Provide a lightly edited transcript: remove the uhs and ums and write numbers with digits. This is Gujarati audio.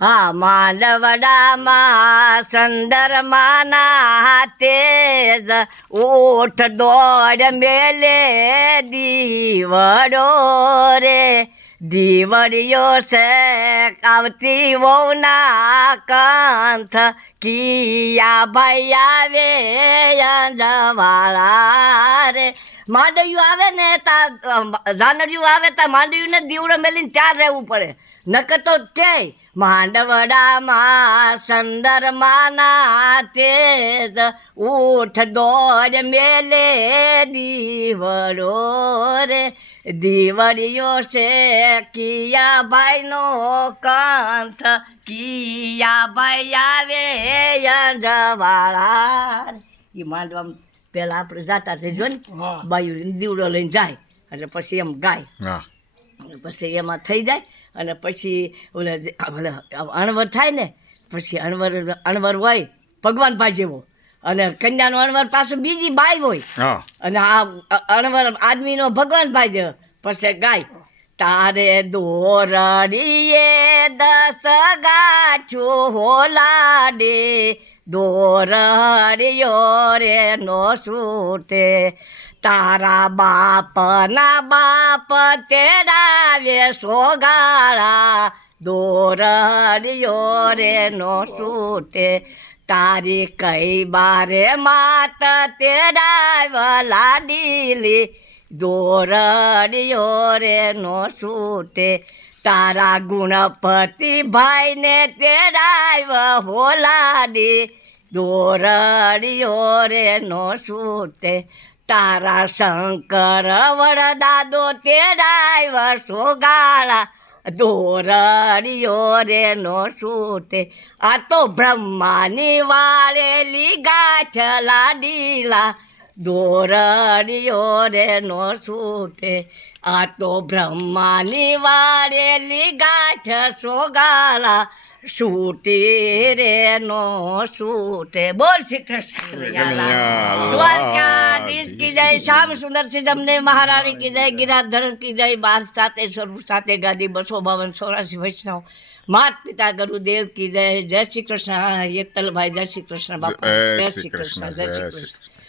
હા માંડવડામાં સંદરમાના તેજ ઓઠ દોડ મેલે દીવડો રે દીવડિયો છે આવતી વહુના કંથ કિયા ભાઈ આવે અંજવાળા રે માંડવ્યું આવે ને તા જાનડિયું આવે તા માંડવ્યું ને દીવડો મેલીને ચાર રહેવું પડે નકર તો કે માંડવડામાં સંદરમાના તેજ ઉઠ દોડ મેલે દીવડો રે દીવડિયો છે કિયા ભાઈનો કંઠ કિયા ભાઈ આવે અંજવાળા એ માંડવામાં પહેલાં આપણે જાતા થઈ જો ને બાયું દીવડો લઈને જાય એટલે પછી એમ ગાય પછી એમાં થઈ જાય અને પછી ઓલા અણવર થાય ને પછી અણવર હોય ભગવાન પાસે જેવો અને કન્યાનો અણવર પાછું બીજી બાઈ હોય અને આ અણવર આદમીનો ભગવાન ભાઈ જેવો પછી ગાય તારે દોરડીએ 10 ગાંઠું હોલાડે દોરડીયો રે નો છૂટે તારા બાપના બાપ તેડાવે સોગાળા દોરડિયો રે નો છૂટે તારી કઈ બારે માત તેડાવ લાડીલી દોરડિયો રે નો છૂટે તારા ગુણપતિ ભાઈને તેડાવ હોલાડી દોરડિયો રે નો છૂટે તારા શંકર વડદાદો તેડાવ સોગાળા દોરડિયો રે નો છૂટે આ તો બ્રહ્માની વાળેલી ગાંઠ લાડીલા દોરડિયો રે નો છૂટે આ તો બ્રહ્માની વાળેલી ગાંઠ સોગાળા છૂટી રે નો છૂટે બોલ શ્રી કૃષ્ણ દ્વારકાધીશ કી જય શ્યામ સુંદર છે જમને મહારાણી કી જય ગિરાધરણ કી જય 12 સાથે સ્વરૂપ સાથે ગાદી 252 84 વૈષ્ણવ માત પિતા ગુરુદેવ કી જય જય શ્રી કૃષ્ણ યતલભાઈ જય શ્રી કૃષ્ણ બાપા જય શ્રી કૃષ્ણ જય શ્રી કૃષ્ણ